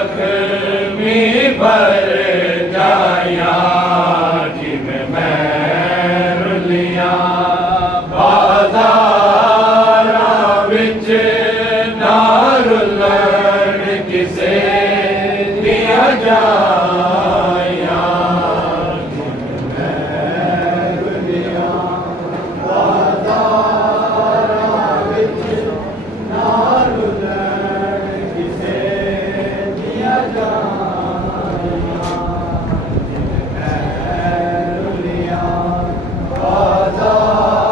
जख्मी भर जाया जिमें मैं रुलिया बाजारा विच ना रुलन किसे दिया जाया जिमें मैं रुलिया बाजारा विच ना रुलन किसे दिया जाया जिमें मैं रुलिया बाजारा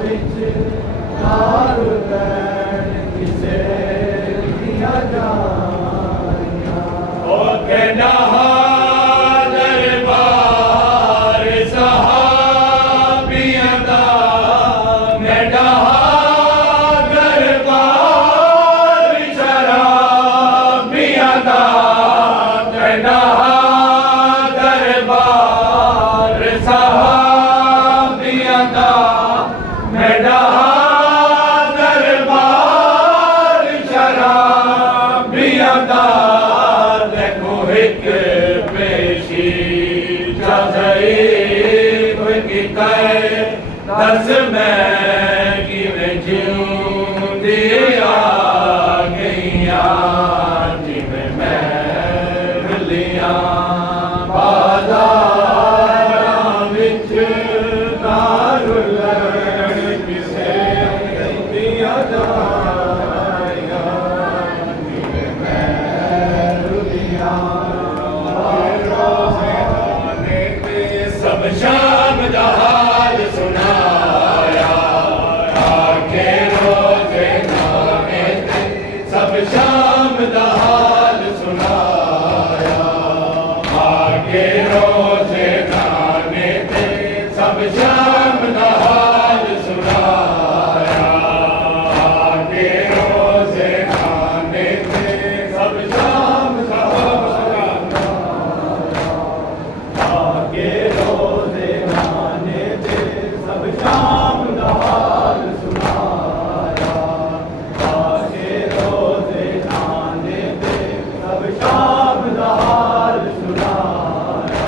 विच ना रुलन किसे दिया जाया ओ कहना दरबार सहाबियां दा मेरा दरबार शराबियां दा कहना दरबार सहाबियां दा मेरा दरबार शराबियां दा देखो एक पेशी ज़ईफ़ की कै दस मैं किवें जिउंदी आ गईया जिवें मैं रुलिया बाज़ारां विच ना रुलन किसे दिया जाया जिवें मैं रुलिया सब शाम दा हाल सुनाया आके रोज़े नामे ते सब शाम दा हाल सुनाया आके रोज़े नामे ते सब शाम दा हाल सुनाया आके रोज़े नामे ते सब शाम दा हाल आके रोज़े नाने ते सब शाम दा हाल सुनाया आके रोज़े नाने ते सब शाम दा हाल सुनाया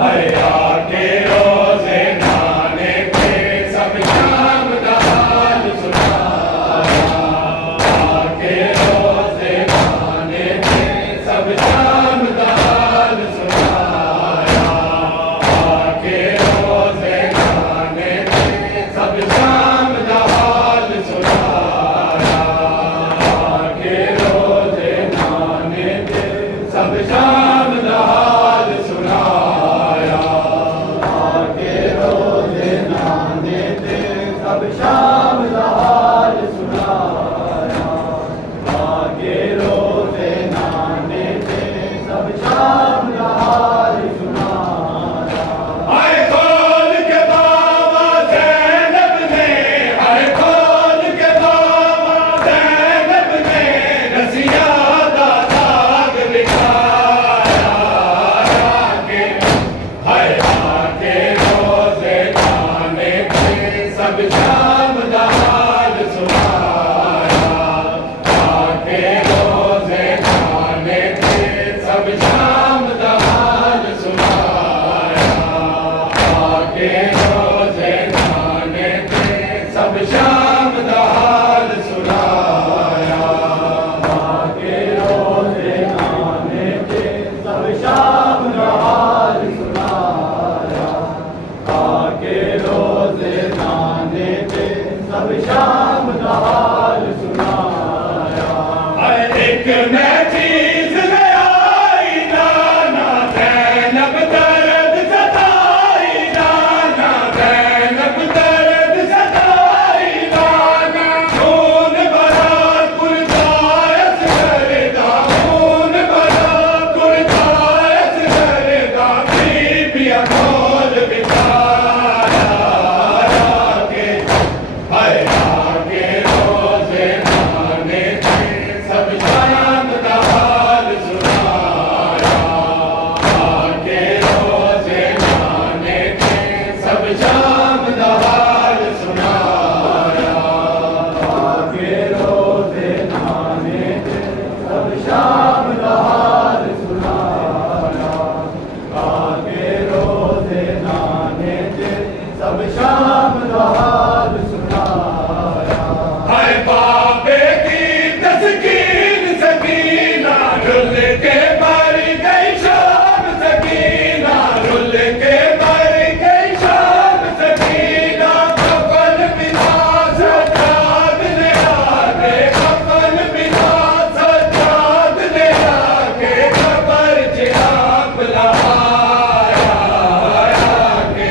हाय आके रोज़े नाने ते सब शाम दा हाल सुनाया आके रोज़े नाने ते सब शाम दा हाल सुनाया आके रोज़े नाने ते सब शाम दा हाल सुनाया आके रोज़े नाने ते सब शाम दा हाल सुनाया आके रोज़े नाने ते सब शाम दा हाल सुनाया आके रोज़े नाने ते सब शाम दा हाल सुनाया हाय खोल के बाबा ज़ैनब ने हाय खोल के बाबा ज़ैनब ने रसिया दा दाग दिखाया आके हाय आके रोज़े नाने ते सब शाम दा हाल सुनाया आके रोज़े नाने ते सब शाम दा हाल सुनाया आके रोज़े नाने ते सब शाम दा हाल सुनाया आके रोज़े नाने ते सब शाम दा हाल सुनाया आके रोज़े नाने ते सब शाम दा हाल सुनाया एक मैं चीज़ ले आई नाना ज़ैनब दर्द सताई नाना ज़ैनब दर्द सताई नाना खून भरा कुर्तायत करदा खून भरा कुर्तायत करदा बीबियां खोल बिछाया आके हाय आके रोज़े नाने ते सब शाम दा सब शाम दा हाल सुनाया आके रोज़े नाने ते सब शाम दा हाल सुनाया हाय बाबे की तस्कीन सकीना रुल के मर गई शाम सकीना रुल के मर गई शाम सकीना कफन बिना सजाद ले आके कफन बिना सजाद ले आके कब्र च आप लहाया आके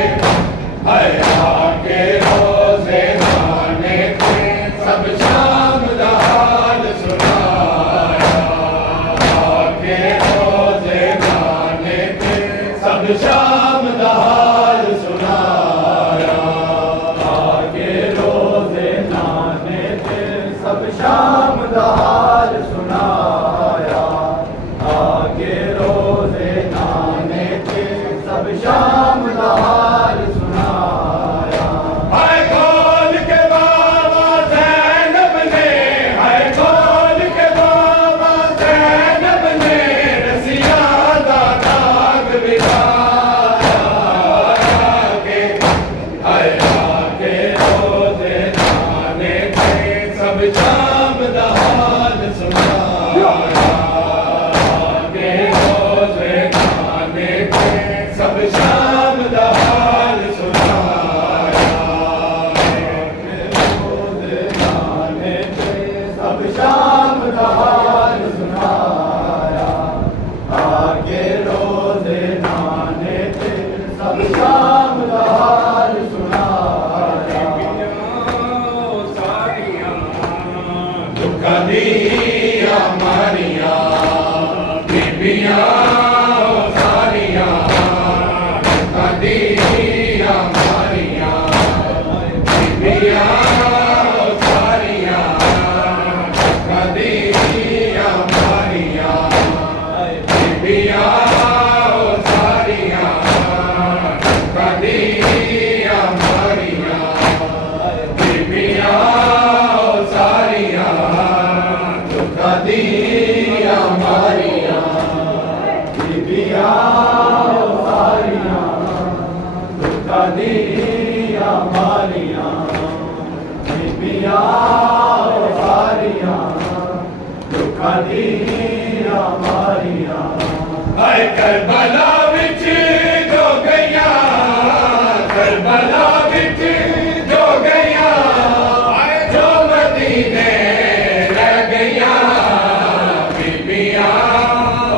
हाय आके रोज़े नाने ते सब शाम दा हाल सुनाया आके रोज़े नाने ते सब शाम दा हाल सुनाया आके रोज़े नाने ते सब शाम दा हाल सुनाया आके रोज़े नाने ते सब शाम दा हाल सुनाया हाय खोल के बाबा ज़ैनब ने हाय खोल के बाबा ज़ैनब ने रसिया दा दाग बिठाया आके हाय आके रोज़े नाने ते सब शाम दा हाल सुनाया आके रोज़े नाने ते सब शाम दा हाल सुनाया रोज़े नाने ते सब शाम दा हाल सुनाया आके रोज़े नाने ते सब शाम दा हाल सुनाया दुखा दिया मारिया बीबियां सारिया दुखा दिया मारिया बीबियां सारिया दुखा दिया मारिया बीबियां सारिया दुखा दिया मारिया बीबियां सारिया दुखा दिया मारिया बीबियां सारियां दुखा दिया मारियां बीबियां सारियां दुखा दिया मारियां हाय करबला विच जो गया करबला विच जो गया हाय जो मदीने रह गया बीबियां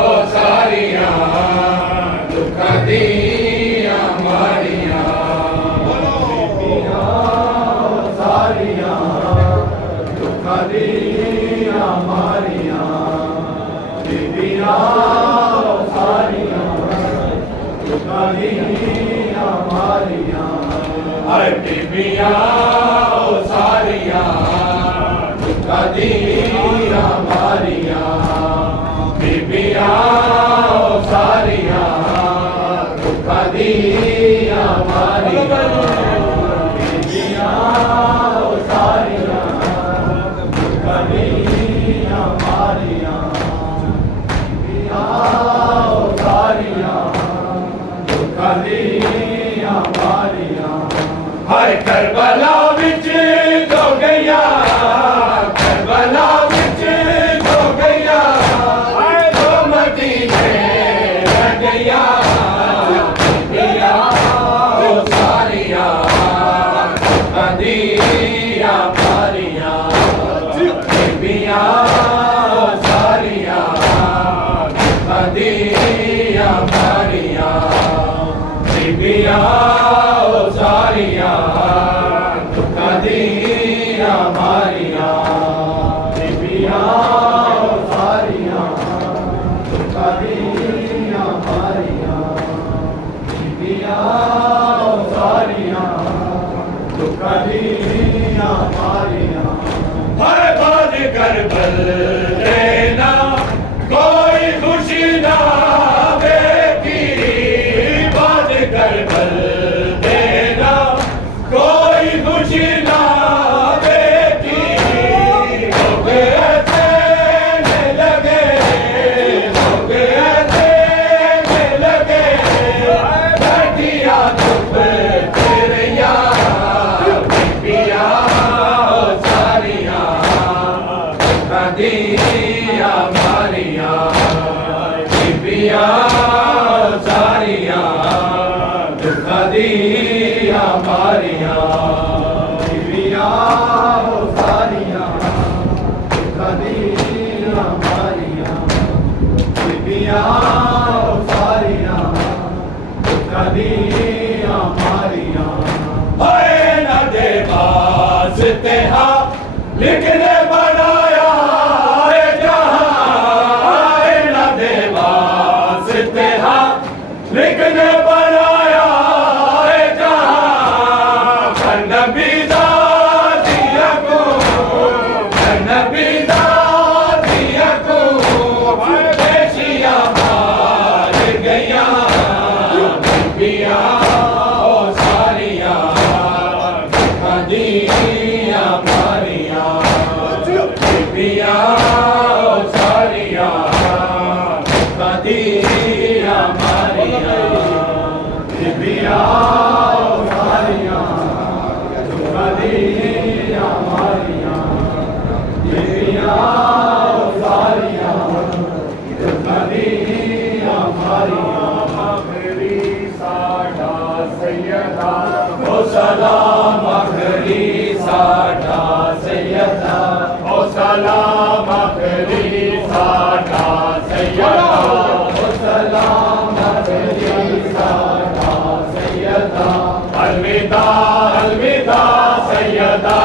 ओ सारियां दुखा दिया मारियां बीबियां सारियां दुखा दिया मारियां बीबियां सारियां दुखा दिया मारियां हाय बीबियां ओ सारियां दुखा दिया मारियां बीबियां ओ सारियां दुखा दिया मारियां बीबियां सारियां दुखा दिया मारियां बीबियां सारियां दुखा दिया मारियां हाय करबला विच जो गया करबला विच जो गया हाय जो मदीने रह गया बीबियां ओ सारियां दुखा दिया मारियां बीबियां ओ सारियां दुखा दिया मारियां बीबियां ओ सारियां मारिया बीबिया सारिया दुखा दिया मारिया बीबिया सारिया दुखा दिया मारिया बीबिया सारिया दुखा दिया मारिया न दे बास तेहा लिखने बनाया है जहां न दे बास तेहा लिखने बनाया है जहां खंड बिदा दिया को खंड बिदा दिया को बेचिया मार गया बिया सारिया दिया मारिया बिया सारिया दिया मारिया बीबिया सारिया दुखा दिया मारिया बीबिया सारिया दुखा दिया मारिया आखरी साडा सैयदा ओ सलाम आखरी साडा सैयदा ओ सलाम आखरी साडा सैयदा ओ सलाम तेरी साडा सैयदा अलविदा अलविदा सैयदा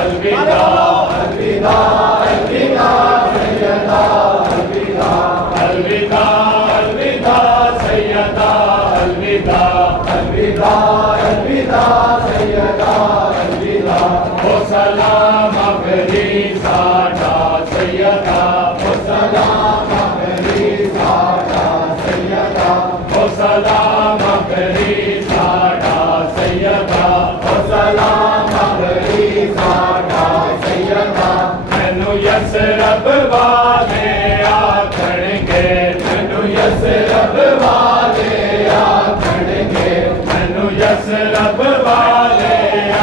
अलविदा अलविदा अलविदा सैयदा अलविदा अलविदा अलविदा सैयदा अलविदा अलविदा अलविदा सैयदा अलविदा ओ सलाम आखरी साडा सैयदा ओ सलाम तेरी साडा सैयदा ओ सलाम आखरी साडा सैयदा ओ सलाम तेरी साडा सैयदा मैनू यसरब वाले आखणगे मैनू यसरब वाले आखणगे मैनू यसरब वाले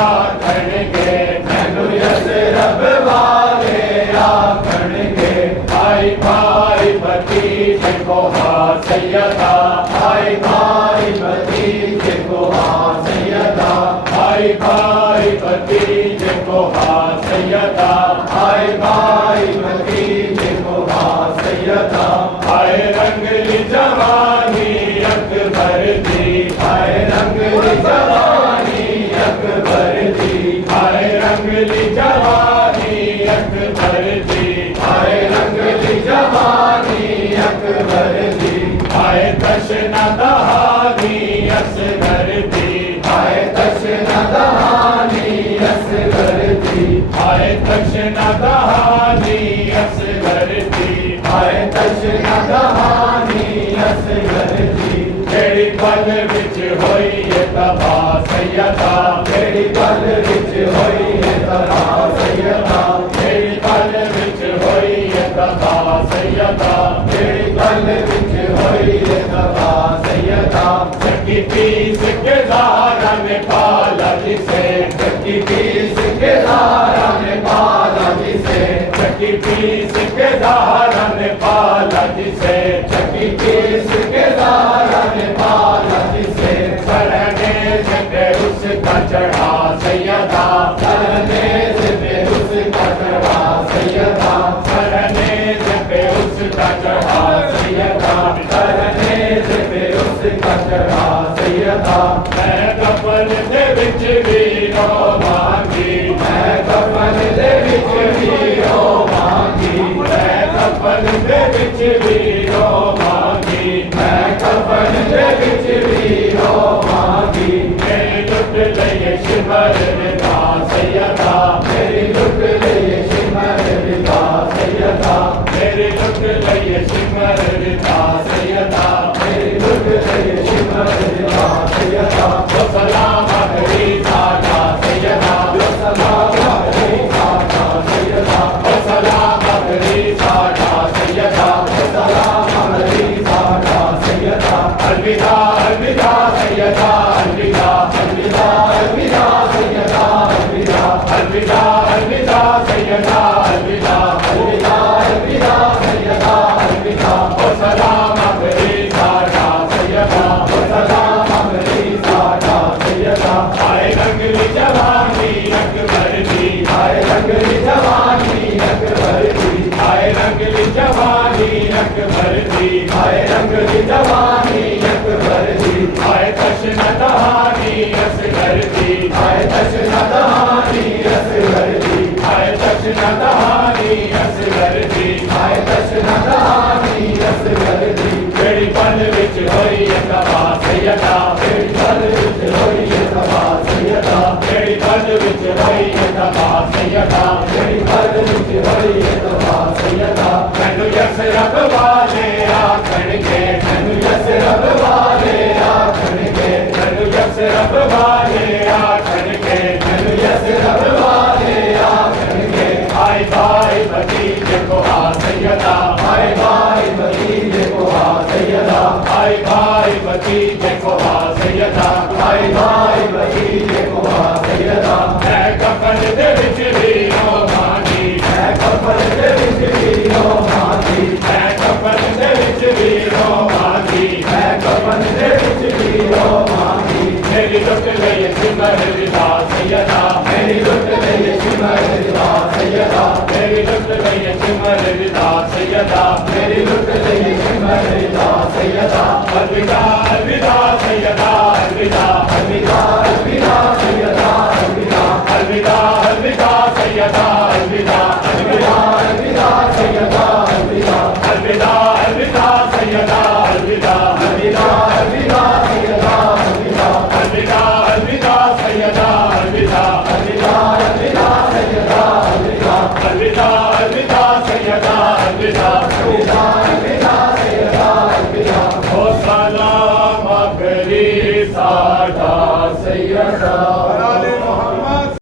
आखणगे मैनू यसरब वाले आखणगे भाई भाई भतीजे को हा सैयदा भाई भाई भतीजे को हा सैयदा भाई भाई भतीजे को हा सैयदा भाई भाई भतीजे को हा सैयदा आए रंगली जवानी अकबर दी आए रंगली जवानी अकबर दी आए रंगली जवानी अकबर दी आए रंगली जवानी अकबर दी आए तशना दहानी असगर दी आए तशना दहानी असगर दी आए तशना दहानी असगर दी आए तशना दहानी असगर दी जेड़ी पल विच होई ये तबा सैयदा तेरी पल विच होई है तबा सैयदा जेड़ी पल विच होई ये तबा सैयदा तेरी पल विच होई है तबा सैयदा सकी पीस के ज़ारा ने पाला जिसे सखी पीस के धारा ने पाला जिसे सकी पीस के ज़ारा ने पाला जिसे सखी पीस के धारा ने पाला जिसे सरने से उसका चढ़ा सैयदा सरने से उसका चढ़ा सैयदा सरने से उसका चढ़ा सैयदा सरने से उसका चढ़ा सैयदा मैं कपल दे विच वीरो मांगी मैं कफन दे विच वीरो मांगी मैं कपल दे विच वीरो मांगी मैं कफन दे विच वीरो मांगी मेरी लुट लई शिमर रिदा सैयदा मेरी लुट ले शिमर रिदा सैयदा मेरी लुट लई शिमर रिदा सैयदा मेरी लुट ले शिमर रिदा सैयदा ओ सलाम आखरी साडा सैयदा ओ सलाम आखरी साडा सैयदा ओ सलाम आखरी साडा सैयदा ओ सलाम आखरी साडा सैयदा अलविदा अलविदा सैयदा अलविदा अलविदा अलविदा सैयदा अलविदा अलविदा अलविदा सैयदा अलविदा अलविदा अलविदा सभा सैयदा मेरी पद विच होई ये सभा सैयदा मेरी पद विच होई ये सभा सैयदा मेरी पद विच होई ये सभा सैयदा मैनू यस रब वाले आखणगे मैनू यस रब वाले आखणगे मैनू यस रब वाले आखणगे मैनू यस रब वाले आखणगे भाई भाई भतीजे को हा सैयदा भाई भाई भतीजे को हा सैयदा भाई भाई भतीजे को हा सैयदा भाई भाई भतीजे को हा सैयदा है कफन दे विच वीरो मानी है कफन दे विच वीरो मांगी है कफन दे विच वीरो मानी है कफन दे विच वीरो मांगी मेरी लुट गई सिमर विदा सैयदा मेरी लुट गई सिमर विदा सैयदा मेरी लुट गई सिमर विदा सैयदा मेरी लुट गई सिमर विदा सैयदा अलविदा अलविदा सैयदा अलविदा अलविदा अलविदा सैयदा अलविदा अलविदा अलविदा सैयदा अलविदा अलविदा अलविदा सैयदा अलविदा अलविदा अलविदा सैयदा अलविदा अलविदा अलविदा सैयदा अलविदा अलविदा अलविदा सैयदा अलविदा अलविदा अलविदा सैयदा अलविदा अलविदा अलविदा सैयदा अलविदा अलविदा अलविदा सैयदा अलविदा ओ सलाम आखरी साडा सैयदा